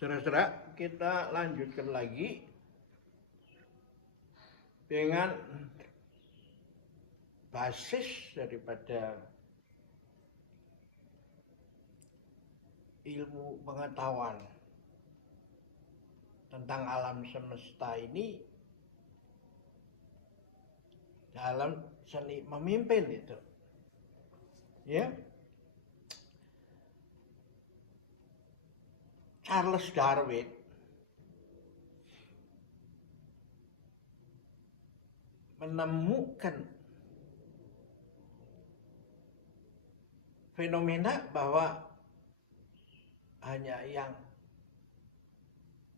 Saudara-saudara, kita lanjutkan lagi dengan basis daripada ilmu pengetahuan tentang alam semesta ini dalam seni memimpin itu. Ya. Charles Darwin menemukan fenomena bahwa hanya yang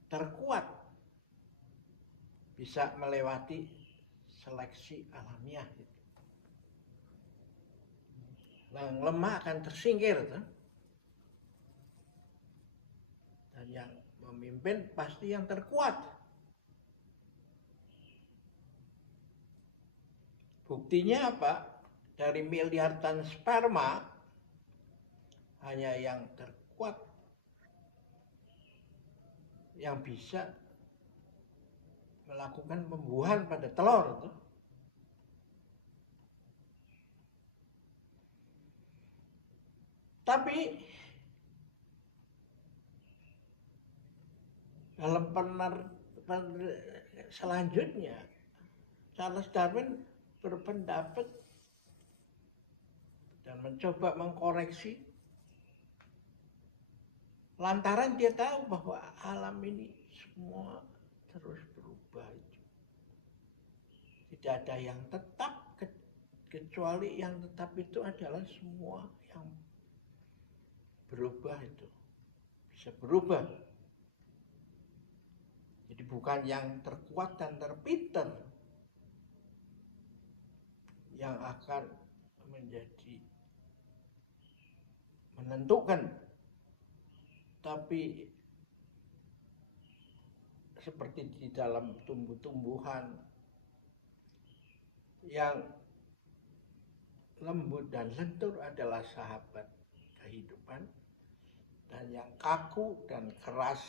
terkuat bisa melewati seleksi alamiah. Yang lemah akan tersingkir. Dan yang memimpin pasti yang terkuat. Buktinya apa? Dari miliaran sperma, hanya yang terkuat yang bisa melakukan pembuahan pada telur. Tapi dalam selanjutnya, Charles Darwin berpendapat dan mencoba mengkoreksi lantaran dia tahu bahwa alam ini semua terus berubah. Tidak ada yang tetap, kecuali yang tetap itu adalah semua yang berubah itu bisa berubah. Jadi bukan yang terkuat dan terpinter yang akan menjadi menentukan, tapi seperti di dalam tumbuh-tumbuhan yang lembut dan lentur adalah sahabat kehidupan, dan yang kaku dan keras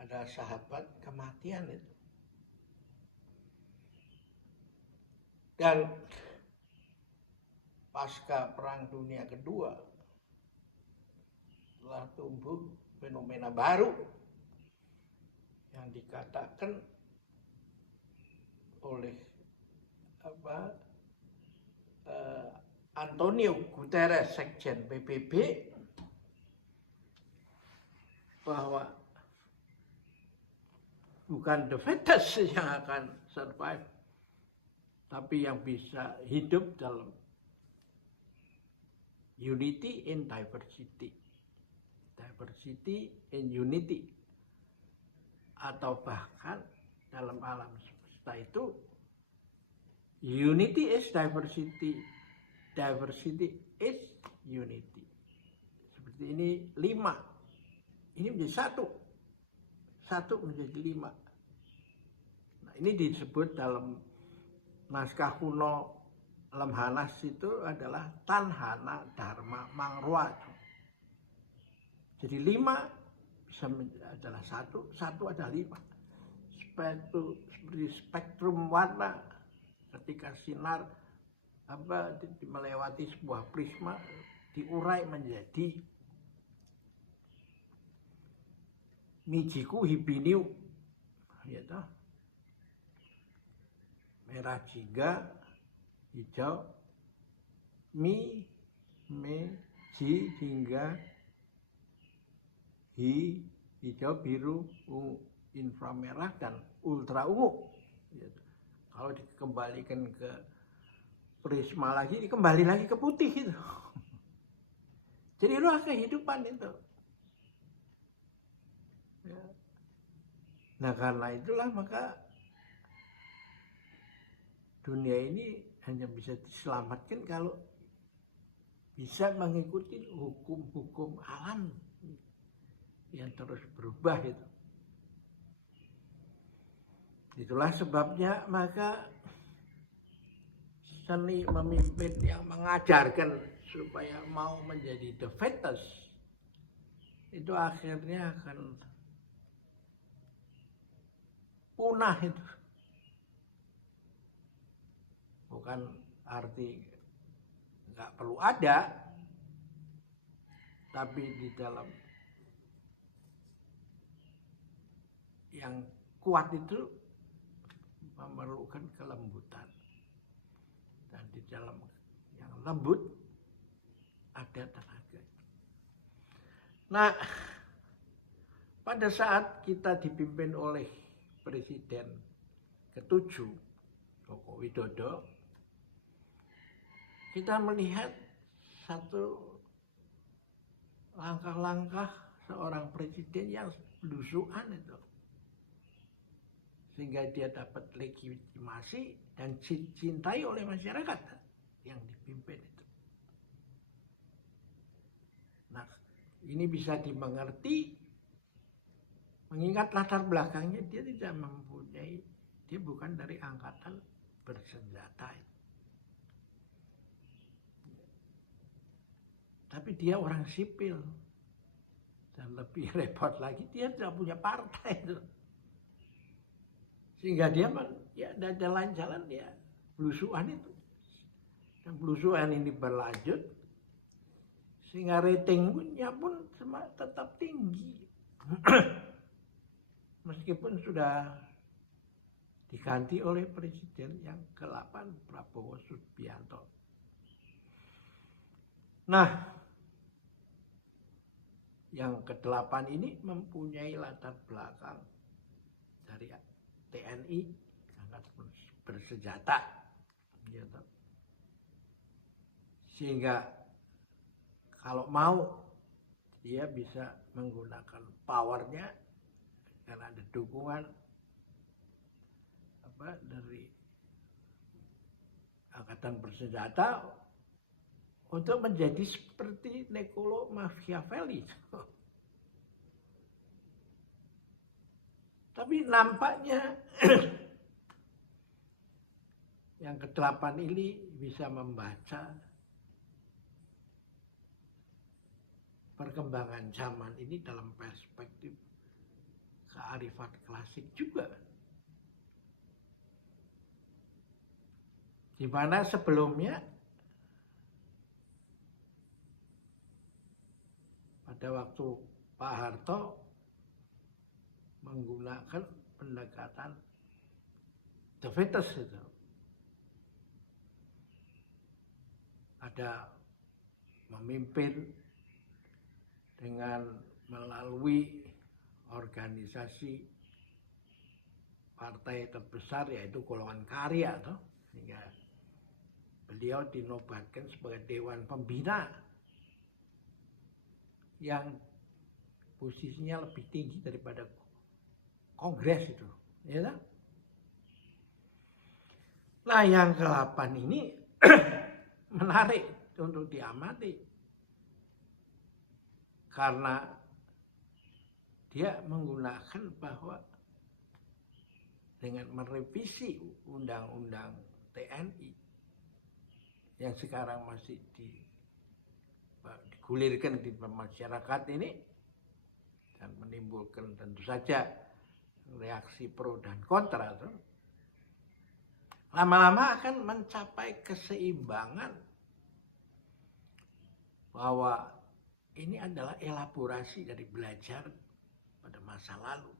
adalah sahabat kematian itu. Dan pasca Perang Dunia Kedua telah tumbuh fenomena baru yang dikatakan oleh Antonio Guterres, Sekjen PBB, bahwa bukan the fittest yang akan survive, tapi yang bisa hidup dalam unity in diversity, diversity in unity, atau bahkan dalam alam semesta itu unity is diversity, diversity is unity. Seperti ini 5, ini menjadi 1 menjadi 5. Nah, ini disebut dalam naskah kuno Lemhanas itu adalah Tanhana Dharma Mangrua. Jadi 5 bisa adalah 1 adalah 5. Seperti spektrum warna, ketika sinar melewati sebuah prisma diurai menjadi Mijiku Hibiniu, yaitu merah jingga, hijau, mi, me, ji, jingga, hi, hijau, biru, ungu, inframerah, dan ultra ungu. Kalau dikembalikan ke prisma lagi, dikembali lagi ke putih itu. Jadi itulah kehidupan itu. Nah, karena itulah maka dunia ini hanya bisa diselamatkan kalau bisa mengikuti hukum-hukum alam yang terus berubah itu. Itulah sebabnya maka seni memimpin yang mengajarkan supaya mau menjadi the fittest itu akhirnya akan punah itu. Bukan arti nggak perlu ada, tapi di dalam yang kuat itu memerlukan kelembutan. Dan di dalam yang lembut ada tenaga. Nah, pada saat kita dipimpin oleh Presiden ke-7 Joko Widodo, kita melihat satu langkah-langkah seorang presiden yang belusuan itu. Sehingga dia dapat legitimasi dan dicintai oleh masyarakat yang dipimpin itu. Nah, ini bisa dimengerti mengingat latar belakangnya dia tidak mempunyai, dia bukan dari angkatan bersenjata. Tapi dia orang sipil. Dan lebih repot lagi, dia tidak punya partai itu. Sehingga dia ya ada jalan jalan ya belusuan itu. Dan belusuan ini berlanjut sehingga ratingnya pun tetap tinggi. Meskipun sudah diganti oleh presiden yang ke-8 Prabowo Subianto. Nah, yang ke-8 ini mempunyai latar belakang dari TNI, angkatan bersenjata, gitu. Sehingga kalau mau dia bisa menggunakan powernya karena ada dukungan dari angkatan bersenjata untuk menjadi seperti Niccolo Machiavelli. Tapi nampaknya yang ke-8 ini bisa membaca perkembangan zaman ini dalam perspektif kearifan klasik juga. Di mana sebelumnya pada waktu Pak Harto menggunakan pendekatan the fittest itu. Ada memimpin dengan melalui organisasi partai terbesar yaitu golongan karya, toh, sehingga beliau dinobatkan sebagai Dewan Pembina yang posisinya lebih tinggi daripada Kongres itu, ya kan? Nah, yang ke-8 ini menarik untuk diamati karena dia menggunakan bahwa dengan merevisi undang-undang TNI yang sekarang masih digulirkan di masyarakat ini dan menimbulkan tentu saja reaksi pro dan kontra itu, lama-lama akan mencapai keseimbangan bahwa ini adalah elaborasi dari belajar pada masa lalu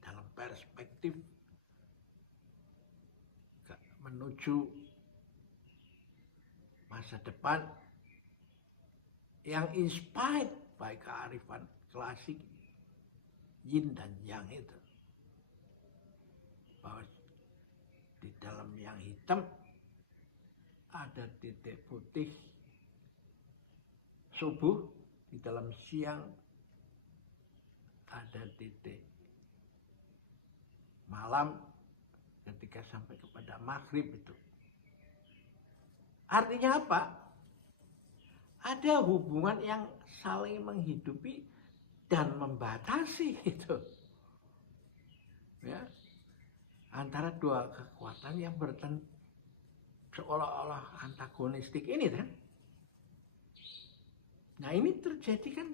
dalam perspektif menuju masa depan yang inspired by kearifan klasik yin dan yang itu. Bahwa di dalam yang hitam ada titik putih subuh, di dalam siang ada titik malam ketika sampai kepada maghrib itu. Artinya apa? Ada hubungan yang saling menghidupi dan membatasi itu, ya, antara dua kekuatan yang seolah-olah antagonistik ini kan. Nah, ini terjadi kan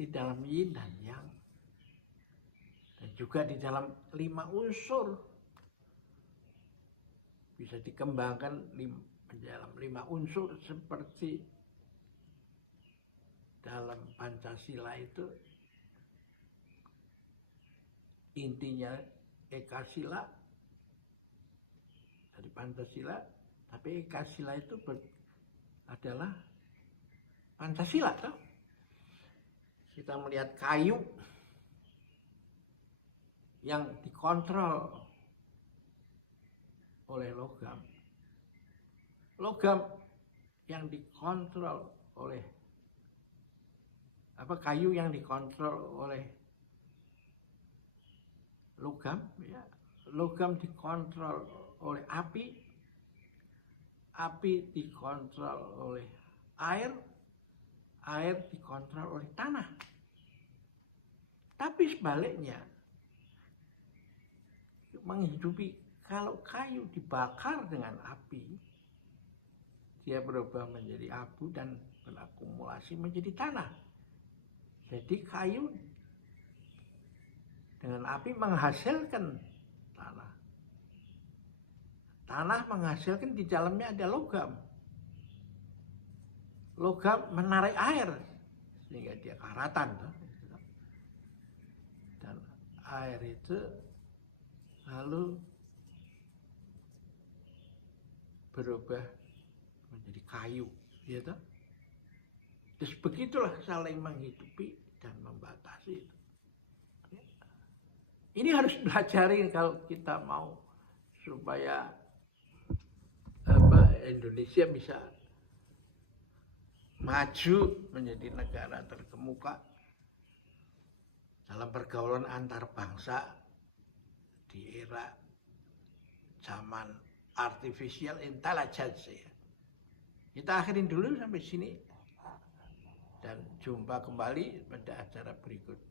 di dalam yin dan yang, dan juga di dalam 5 unsur bisa dikembangkan dalam 5 unsur seperti dalam Pancasila itu intinya Ekasila dari Pancasila, tapi Ekasila itu adalah Pancasila toh. Kita melihat kayu yang dikontrol oleh logam, logam yang dikontrol oleh kayu yang dikontrol oleh logam, ya. Logam dikontrol oleh api, api dikontrol oleh air, air dikontrol oleh tanah. Tapi sebaliknya, menghidupi, kalau kayu dibakar dengan api, dia berubah menjadi abu dan berakumulasi menjadi tanah. Jadi kayu dengan api menghasilkan tanah. Tanah menghasilkan, di dalamnya ada logam. Logam menarik air sehingga dia karatan. Dan air itu lalu berubah menjadi kayu, gitu. Terus begitulah saling menghidupi dan membatasi. Ini harus belajarin kalau kita mau supaya Indonesia bisa maju menjadi negara terkemuka dalam pergaulan antar bangsa di era zaman artificial intelligence, ya. Kita akhirin dulu sampai sini dan jumpa kembali pada acara berikutnya.